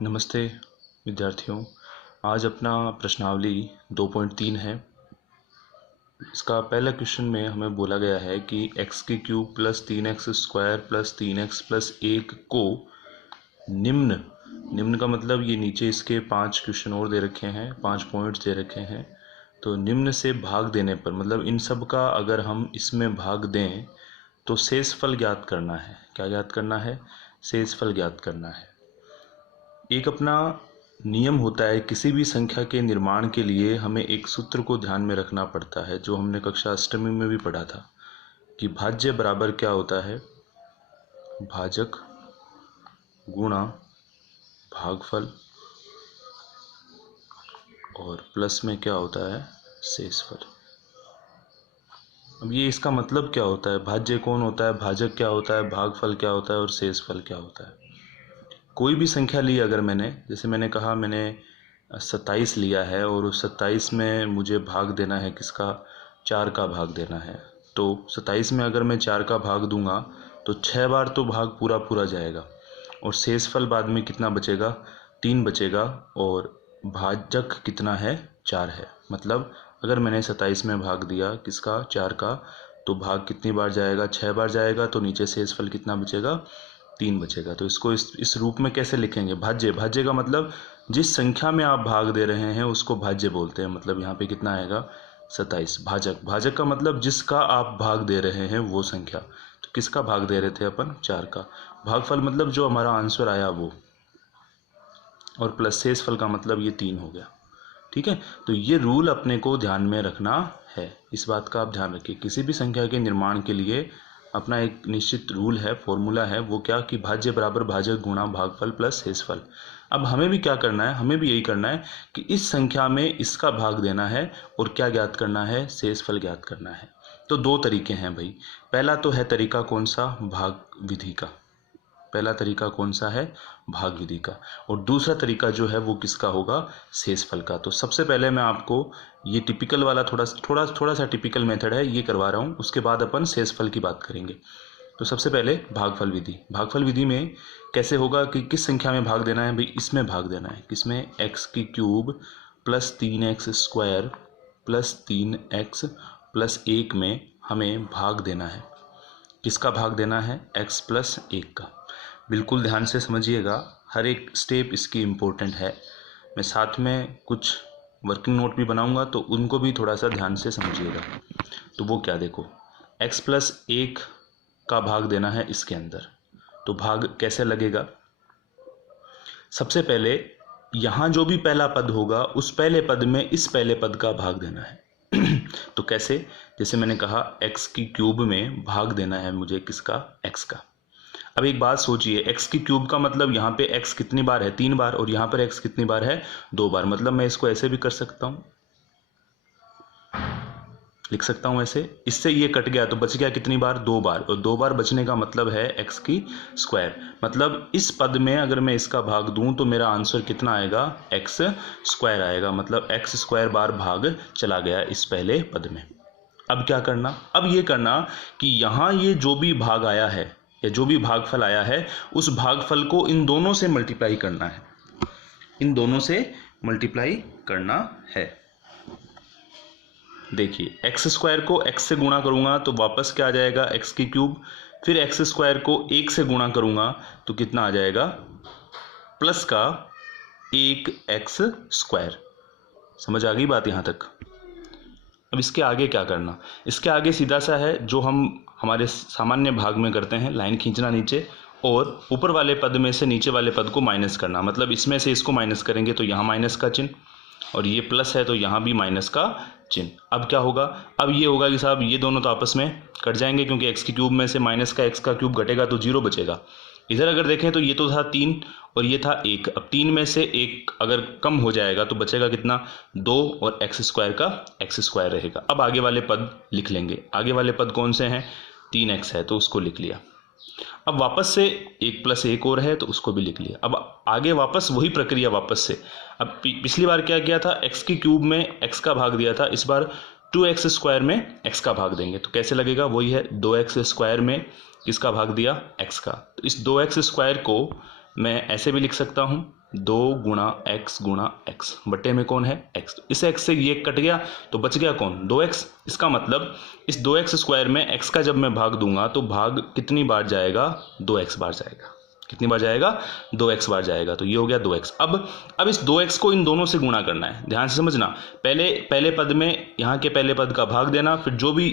नमस्ते विद्यार्थियों। आज अपना प्रश्नावली 2.3 है। इसका पहला क्वेश्चन में हमें बोला गया है कि x की cube plus 3x² plus 3x plus 1 को निम्न का मतलब ये नीचे इसके 5 क्वेश्चन और दे रखे हैं, 5 पॉइंट्स दे रखे हैं। तो निम्न से भाग देने पर मतलब इन सब का अगर हम इसमें भाग दें तो शेषफल ज्ञात करना है। क्या ज्ञात करना है? शेषफल ज्ञात करना है। एक अपना नियम होता है, किसी भी संख्या के निर्माण के लिए हमें एक सूत्र को ध्यान में रखना पड़ता है, जो हमने कक्षा अष्टमी में भी पढ़ा था कि भाज्य बराबर क्या होता है? भाजक गुणा भागफल और प्लस में क्या होता है? शेषफल। अब ये इसका मतलब क्या होता है? भाज्य कौन होता है, भाजक क्या होता है, भागफल क्या होता है और शेषफल क्या होता है? कोई भी संख्या ली अगर मैंने, जैसे मैंने कहा मैंने 27 लिया है और उस 27 में मुझे भाग देना है किसका? 4 का भाग देना है। तो 27 में अगर मैं 4 का भाग दूंगा तो 6 बार तो भाग पूरा जाएगा और शेषफल बाद में कितना बचेगा? 3 बचेगा और भाजक कितना है? 4 है। मतलब अगर मैंने 27 में भाग दिया किसका? 4 का, तो भाग कितनी बार जाएगा? 6 बार जाएगा। तो नीचे शेषफल कितना बचेगा? 3 बचेगा। तो इसको इस रूप में कैसे लिखेंगे? भाज्य का मतलब जिस संख्या में आप भाग दे रहे हैं उसको भाज्य बोलते हैं। मतलब यहाँ पे कितना आएगा? 27। भाजक का मतलब जिसका आप भाग दे रहे हैं वो संख्या। तो किसका भाग दे रहे थे अपन? 4 का। भागफल मतलब जो हमारा आंसर आया वो, और प्लस शेषफल का मतलब ये 3 हो गया। ठीक है, तो ये रूल अपने को ध्यान में रखना है। इस बात का आप ध्यान रखिए, किसी भी संख्या के निर्माण के लिए अपना एक निश्चित रूल है, फॉर्मूला है। वो क्या कि भाज्य बराबर भाजक गुणा भागफल प्लस शेषफल। अब हमें भी क्या करना है? हमें भी यही करना है कि इस संख्या में इसका भाग देना है और क्या ज्ञात करना है? शेषफल ज्ञात करना है। तो 2 तरीके हैं भाई। पहला तो है तरीका कौन सा? भाग विधि का। पहला तरीका कौन सा है? भाग विधि का। और दूसरा तरीका जो है वो किसका होगा? शेषफल का। तो सबसे पहले मैं आपको ये टिपिकल वाला थोड़ा सा टिपिकल मेथड है ये करवा रहा हूँ, उसके बाद अपन शेषफल की बात करेंगे। तो सबसे पहले भागफल विधि। भागफल विधि में कैसे होगा कि किस संख्या में भाग देना है भाई? इसमें भाग देना है। किसमें? x की cube plus 3x² plus 3x plus 1 में हमें भाग देना है। किसका भाग देना है? x प्लस 1 का। बिल्कुल ध्यान से समझिएगा, हर एक स्टेप इसकी इम्पोर्टेंट है। मैं साथ में कुछ वर्किंग नोट भी बनाऊंगा तो उनको भी थोड़ा सा ध्यान से समझिएगा। तो वो क्या? देखो, x प्लस 1 का भाग देना है इसके अंदर। तो भाग कैसे लगेगा? सबसे पहले यहाँ जो भी पहला पद होगा उस पहले पद में इस पहले पद का भाग देना है। तो कैसे? जैसे मैंने कहा x की क्यूब में भाग देना है मुझे किसका? x का। अब एक बात सोचिए, x की क्यूब का मतलब यहाँ पे x कितनी बार है? 3 बार। और यहाँ पर x कितनी बार है? 2 बार। मतलब मैं इसको ऐसे भी कर सकता हूँ, लिख सकता हूँ ऐसे। इससे ये कट गया तो बच गया कितनी बार? 2 बार। और 2 बार बचने का मतलब है x की स्क्वायर। मतलब इस पद में अगर मैं इसका भाग दूं तो मेरा आंसर कितना आएगा? x² आएगा। मतलब x² बार भाग चला गया इस पहले पद में। अब क्या करना? अब ये करना कि यहाँ ये जो भी भाग आया है या जो भी भागफल आया है उस भागफल को इन दोनों से मल्टीप्लाई करना है। इन दोनों से मल्टीप्लाई करना है। देखिए, x² को x से गुणा करूंगा तो वापस क्या आ जाएगा? x की क्यूब। फिर x² को 1 से गुणा करूंगा तो कितना आ जाएगा? प्लस का 1x²। समझ आ गई बात यहां तक? अब इसके आगे क्या करना? इसके आगे सीधा सा है जो हम हमारे सामान्य भाग में करते हैं, लाइन खींचना नीचे और ऊपर वाले पद में से नीचे वाले पद को माइनस करना। मतलब इसमें से इसको माइनस करेंगे तो यहाँ माइनस का चिन्ह, और ये प्लस है तो यहाँ भी माइनस का चिन्ह। अब क्या होगा? अब ये होगा कि साहब ये दोनों तो आपस में कट जाएंगे, क्योंकि x की क्यूब में से माइनस का x का क्यूब घटेगा तो 0 बचेगा। इधर अगर देखें तो ये तो था 3 और ये था 1। अब 3 में से 1 अगर कम हो जाएगा तो बचेगा कितना? 2 और x² का x² रहेगा। अब आगे वाले पद लिख लेंगे। आगे वाले पद कौन से हैं? 3x है तो उसको लिख लिया। अब वापस से 1 प्लस 1 और है तो उसको भी लिख लिया। अब आगे वापस वही प्रक्रिया वापस से। अब पिछली बार क्या किया था? x की क्यूब में x का भाग दिया था, इस बार 2x² में x का भाग देंगे। तो कैसे लगेगा? वही है, 2x² में किसका भाग दिया? x का। तो इस 2x² को मैं ऐसे भी लिख सकता हूँ 2 गुणा x बटे में कौन है x। तो इस x से ये कट गया तो बच गया कौन 2x। इसका मतलब इस 2x स्क्वायर में x का जब मैं भाग दूंगा तो भाग कितनी बार जाएगा 2x बार जाएगा। कितनी बार जाएगा 2x बार जाएगा। तो ये हो गया 2x। अब इस 2x को इन दोनों से गुणा करना है, ध्यान से समझना। पहले पद में यहाँ के पहले पद का भाग देना, फिर जो भी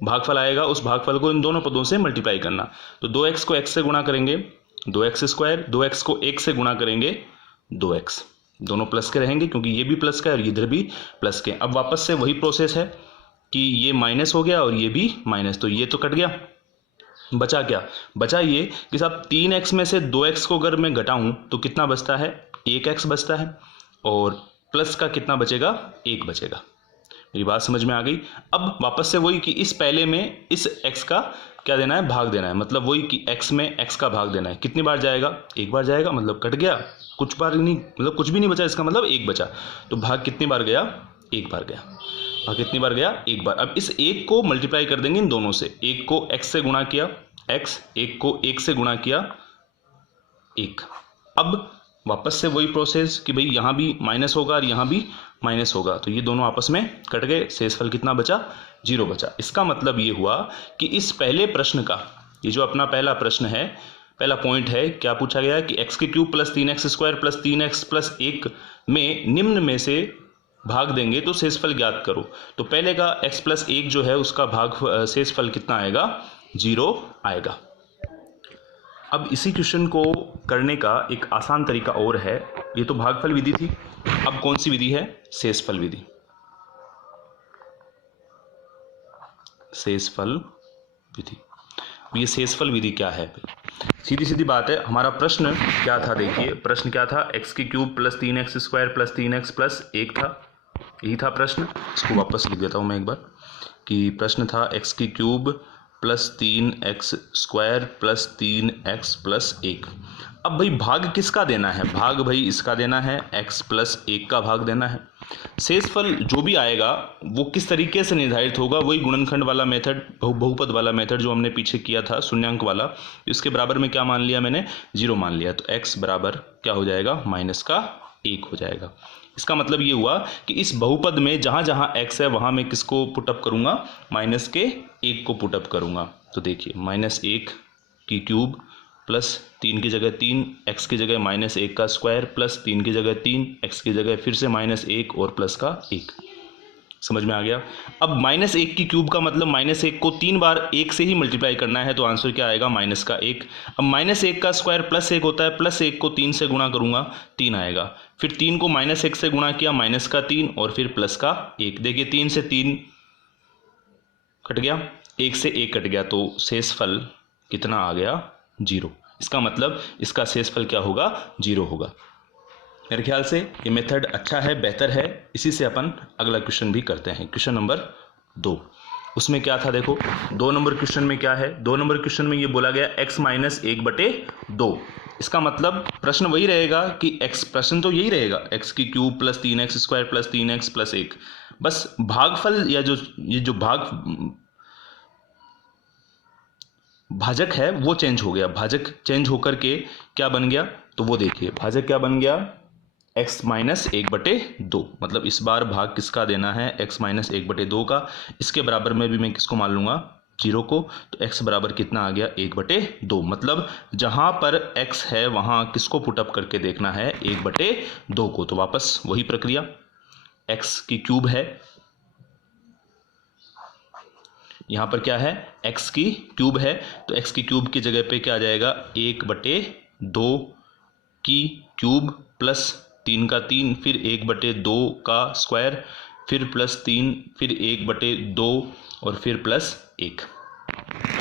भागफल आएगा उस भागफल को इन दोनों पदों से मल्टीप्लाई करना। तो 2x को x से गुणा करेंगे 2x स्क्वायर, 2x को 1 से गुणा करेंगे 2x, दोनों प्लस के रहेंगे क्योंकि ये भी प्लस का है और इधर भी प्लस के। अब वापस से वही प्रोसेस है कि ये माइनस हो गया और ये भी माइनस, तो ये तो कट गया। बचा क्या, बचा ये कि साहब 3x में से 2x को अगर मैं घटाऊं तो कितना बचता है 1x बचता है, और प्लस का कितना बचेगा 1 बचेगा। मेरी बात समझ में आ गई। अब वापस से वही कि इस पहले में इस x का क्या देना है भाग देना है, मतलब वही कि x में x का भाग देना है। कितनी बार जाएगा 1 बार जाएगा, मतलब कट गया, कुछ बार नहीं, मतलब कुछ भी नहीं बचा, इसका मतलब 1 बचा। तो भाग कितनी बार गया 1 बार गया। भाग कितनी बार गया 1 बार। अब इस 1 को मल्टीप्लाई कर देंगे इन दोनों से। 1 को x से गुणा किया x, 1 को 1 से गुणा किया 1। अब वापस से वही प्रोसेस कि भाई यहाँ भी माइनस होगा और यहाँ भी माइनस होगा, तो ये दोनों आपस में कट गए, शेषफल कितना बचा 0 बचा। इसका मतलब ये हुआ कि इस पहले प्रश्न का, ये जो अपना पहला प्रश्न है, पहला पॉइंट है, क्या पूछा गया कि x³ plus 3x square plus 3x plus 1 में निम्न में से भाग देंगे तो शेषफल ज्ञात करो। तो पहले का x प्लस 1 जो है उसका भाग शेषफल कितना आएगा 0 आएगा। अब इसी क्वेश्चन को करने का एक आसान तरीका और है। ये तो भागफल विधि थी, अब कौन सी विधि है शेषफल विधि। शेषफल विधि, ये शेषफल विधि क्या है, सीधी सीधी बात है। हमारा प्रश्न क्या था, देखिए प्रश्न क्या था, x³ plus 3x square plus 3x plus 1 था, यही था प्रश्न। इसको वापस लिख देता हूँ मैं एक बार कि प्रश्न था x³ plus 3x square plus 3x plus 1। अब भाई भाग किसका देना है, भाग भाई इसका देना है, x प्लस 1 का भाग देना है। शेषफल जो भी आएगा वो किस तरीके से निर्धारित होगा, वही गुणनखंड वाला मेथड, बहुपद वाला मेथड जो हमने पीछे किया था शून्यांक वाला। इसके बराबर में क्या मान लिया मैंने 0 मान लिया, तो x बराबर क्या हो जाएगा माइनस का 1 हो जाएगा। इसका मतलब ये हुआ कि इस बहुपद में जहाँ जहाँ x है वहाँ मैं किसको पुटअप करूँगा माइनस के 1 को पुटअप करूँगा। तो देखिए -1 की क्यूब प्लस 3 की जगह 3, x की जगह -1 का स्क्वायर प्लस 3 की जगह 3, x की जगह फिर से -1 और प्लस का 1। समझ में आ गया। अब -1 की क्यूब का मतलब -1 को 3 बार 1 से ही मल्टीप्लाई करना है, तो आंसर क्या आएगा माइनस का 1। अब -1 का स्क्वायर प्लस 1 होता है, प्लस 1 को 3 से गुणा करूंगा 3 आएगा, फिर 3 को -1 से गुणा किया माइनस का 3 और फिर प्लस का 1। देखिए 3 से 3 कट गया, 1 से 1 कट गया, तो शेषफल कितना आ गया 0। इसका मतलब इसका शेषफल क्या होगा 0 होगा। मेरे ख्याल से ये मेथड अच्छा है, बेहतर है। इसी से अपन अगला क्वेश्चन भी करते हैं, क्वेश्चन नंबर 2। उसमें क्या था देखो, 2 नंबर क्वेश्चन में क्या है, 2 नंबर क्वेश्चन में ये बोला गया x माइनस 1/2। इसका मतलब प्रश्न वही रहेगा कि x, प्रश्न तो यही रहेगा x³ plus 3x square plus 3x plus 1, बस भागफल या ये जो भाजक है वो चेंज हो गया। भाजक चेंज होकर के क्या बन गया, तो वो देखिए भाजक क्या बन गया x माइनस 1/2। मतलब इस बार भाग किसका देना है x माइनस 1/2 का। इसके बराबर में भी मैं किसको मान लूंगा 0 को, तो x बराबर कितना आ गया 1/2। मतलब जहां पर x है वहां किसको पुटअप करके देखना है 1/2 को। तो वापस वही प्रक्रिया, x की क्यूब है, यहाँ पर क्या है x की क्यूब है, तो x की क्यूब की जगह पे क्या आ जाएगा 1/2 की क्यूब प्लस 3 का 3, फिर 1/2 का स्क्वायर, फिर प्लस 3, फिर 1/2 और फिर प्लस 1।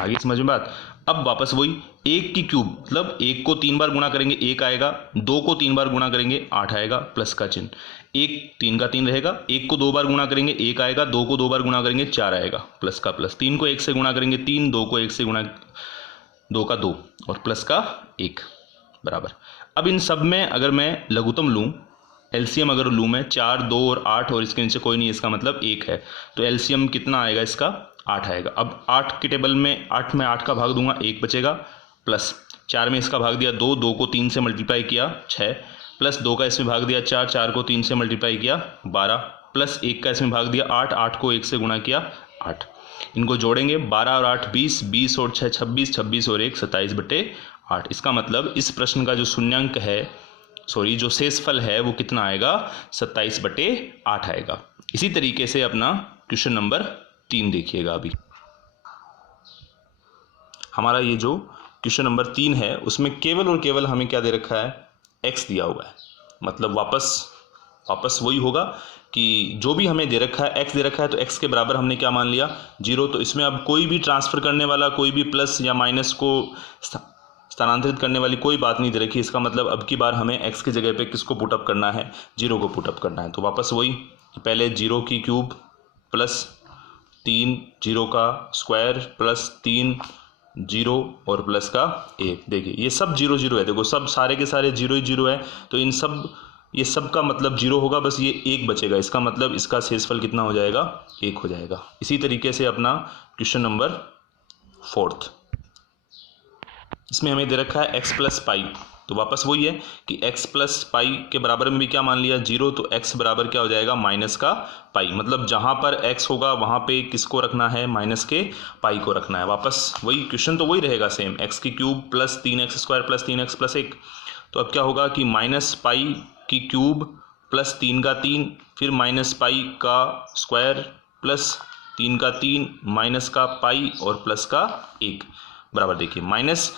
आगे समझ में बात। अब वापस वही 1 की क्यूब, मतलब 1 को 3 बार गुणा करेंगे 1 आएगा, 2 को 3 बार गुणा करेंगे 8 आएगा, प्लस का चिन्ह, 1 3 का 3 रहेगा, 1 को 2 बार गुणा करेंगे 1 आएगा, 2 को 2 बार गुणा करेंगे 4 आएगा, प्लस का प्लस, 3 को 1 से गुणा करेंगे 3, 2 को 1 से गुणा 2 का 2 और प्लस का 1 बराबर। अब इन सब में अगर मैं लघुत्तम लूँ, एलसीएम अगर लूँ मैं 4, 2 और 8 और इसके नीचे कोई नहीं, इसका मतलब 1 है, तो एलसीएम कितना आएगा इसका 8 आएगा। अब 8 की टेबल में 8 में 8 का भाग दूंगा 1 बचेगा, प्लस 4 में इसका भाग दिया 2, 2 को 3 से मल्टीप्लाई किया 6, प्लस 2 का इसमें भाग दिया 4, 4 को 3 से मल्टीप्लाई किया 12, प्लस 1 का इसमें भाग दिया 8, 8 को 1 से गुणा किया 8। इनको जोड़ेंगे 12 और 8 20, 20 और 6 26, 26 और 1 27/8। इसका मतलब इस प्रश्न का जो शून्यांक है, सॉरी जो शेषफल है वो कितना आएगा, 27/8 आएगा। इसी तरीके से अपना क्वेश्चन नंबर 3 देखिएगा। अभी हमारा ये जो क्वेश्चन नंबर 3 है उसमें केवल और केवल हमें क्या दे रखा है, x दिया हुआ है। मतलब वापस वही होगा कि जो भी हमें दे रखा है x दे रखा है तो x के बराबर हमने क्या मान लिया, 0। तो इसमें अब कोई भी ट्रांसफर करने वाला, कोई भी प्लस या माइनस को स्थानांतरित करने वाली कोई बात नहीं दे रखी। इसका मतलब अब की बार हमें x की जगह पे किसको पुटअप करना है, 0 को पुटअप करना है। तो वापस वही, पहले 0 की क्यूब प्लस 3 0 का स्क्वायर प्लस 3 0 और प्लस का 1। देखिए ये सब 0 0 है, देखो सब सारे के सारे 0 ही 0 है। तो ये सब का मतलब 0 होगा, बस ये 1 बचेगा। इसका मतलब इसका शेषफल कितना हो जाएगा, 1 हो जाएगा। इसी तरीके से अपना क्वेश्चन नंबर 4, इसमें हमें दे रखा है x प्लस पाई। तो वापस वही है कि x प्लस पाई के बराबर में भी क्या मान लिया, 0। तो x बराबर क्या हो जाएगा, माइनस का पाई। मतलब जहां पर x होगा वहां पे किसको रखना है, माइनस के पाई को रखना है। वापस वही क्वेश्चन तो वही रहेगा सेम, x की cube plus 3x square plus 3x plus 1। तो अब क्या होगा कि माइनस पाई की क्यूब प्लस 3 का 3, फिर माइनस पाई का स्क्वायर प्लस 3 का 3 माइनस का पाई और प्लस का 1 बराबर। देखिए माइनस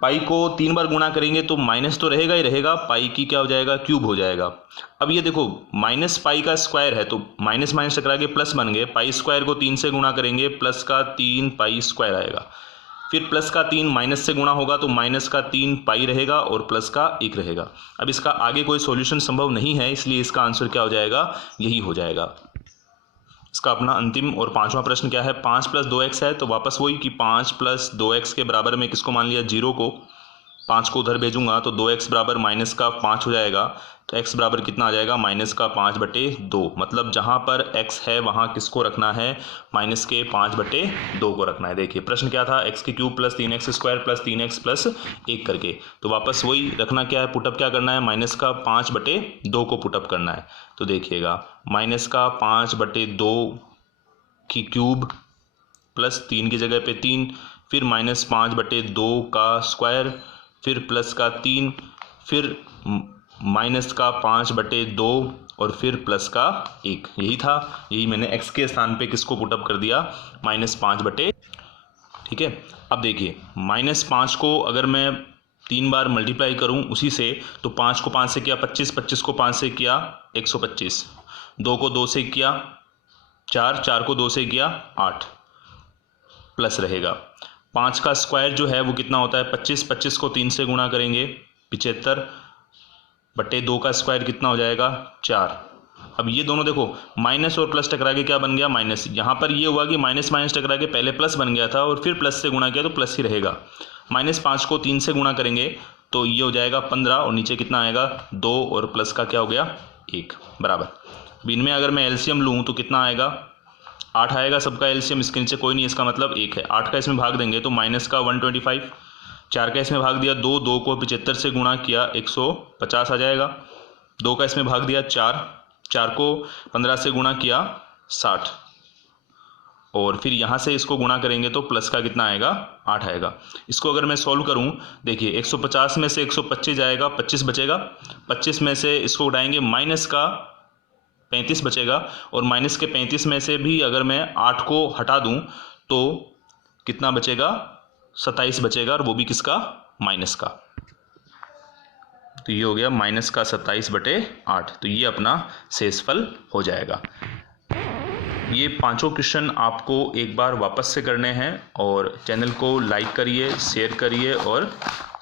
पाई को 3 बार गुणा करेंगे तो माइनस तो रहेगा ही रहेगा, पाई की क्या हो जाएगा, क्यूब हो जाएगा। अब ये देखो माइनस पाई का स्क्वायर है तो माइनस माइनस टकरा के प्लस बन गए। पाई स्क्वायर को 3 से गुणा करेंगे, प्लस का 3 पाई स्क्वायर आएगा। फिर प्लस का 3 माइनस से गुणा होगा तो माइनस का 3 पाई रहेगा और प्लस का 1 रहेगा। अब इसका आगे कोई सॉल्यूशन संभव नहीं है, इसलिए इसका आंसर क्या हो जाएगा, यही हो जाएगा। इसका अपना अंतिम और 5वां प्रश्न क्या है, 5 + 2x है। तो वापस वही कि 5 + 2x के बराबर में किसको मान लिया, 0 को। 5 को उधर भेजूंगा तो 2x बराबर माइनस का 5 हो जाएगा। तो x बराबर कितना आ जाएगा, माइनस का 5/2। मतलब जहां पर x है वहां किसको रखना है, माइनस के 5/2 को रखना है। देखिए प्रश्न क्या था, x की cube plus 3x square plus 3x plus 1 करके। तो वापस वही रखना क्या है, पुटअप क्या करना है, माइनस का 5/2 को पुटअप करना है। तो देखिएगा माइनस का 5/2 की क्यूब प्लस 3 की जगह पे 3, फिर माइनस 5/2 का स्क्वायर, फिर प्लस का 3, फिर माइनस का 5/2 और फिर प्लस का 1। यही था, यही मैंने x के स्थान पे किसको पुटअप कर दिया, -5/। ठीक है। अब देखिए -5 को अगर मैं 3 बार मल्टीप्लाई करूं उसी से, तो 5 को 5 से किया 25, 25 को 5 से किया 125, 2 को 2 से किया 4, 4 को 2 से किया 8, प्लस रहेगा 5 का स्क्वायर जो है वो कितना होता है 25, 25 को 3 से गुणा करेंगे 75/2 का स्क्वायर कितना हो जाएगा 4। अब ये दोनों देखो माइनस और प्लस टकरा के क्या बन गया, माइनस। यहाँ पर ये हुआ कि माइनस माइनस टकरा के पहले प्लस बन गया था और फिर प्लस से गुणा किया तो प्लस ही रहेगा। -5 को 3 से गुणा करेंगे तो ये हो जाएगा 15 और नीचे कितना आएगा 2 और प्लस का क्या हो गया 1 बराबर। अब इनमें अगर मैं एलसीएम लूँ तो कितना आएगा 8 आएगा, सबका एलसीएम इसके नीचे कोई नहीं, इसका मतलब 1 है। 8 का इसमें भाग देंगे तो माइनस का 125, 4 का इसमें भाग दिया 2, 2 को 75 से गुणा किया 150 आ जाएगा। 2 का इसमें भाग दिया 4, 4 को 15 से गुणा किया 60 और फिर यहाँ से इसको गुणा करेंगे तो प्लस का कितना आएगा 8 आएगा। इसको अगर मैं सॉल्व करूँ, देखिए 150 में से 125 जाएगा, 25 बचेगा। 25 में से इसको उठाएंगे माइनस का 35 बचेगा और माइनस के 35 में से भी अगर मैं 8 को हटा दूं तो कितना बचेगा 27 बचेगा, और वो भी किसका, माइनस का। तो ये हो गया माइनस का 27/8। तो ये अपना शेषफल हो जाएगा। ये 5 क्वेश्चन आपको एक बार वापस से करने हैं और चैनल को लाइक करिए, शेयर करिए और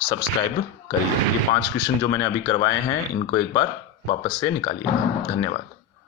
सब्सक्राइब करिए। ये 5 क्वेश्चन जो मैंने अभी करवाए हैं इनको एक बार वापस से निकालिए। धन्यवाद।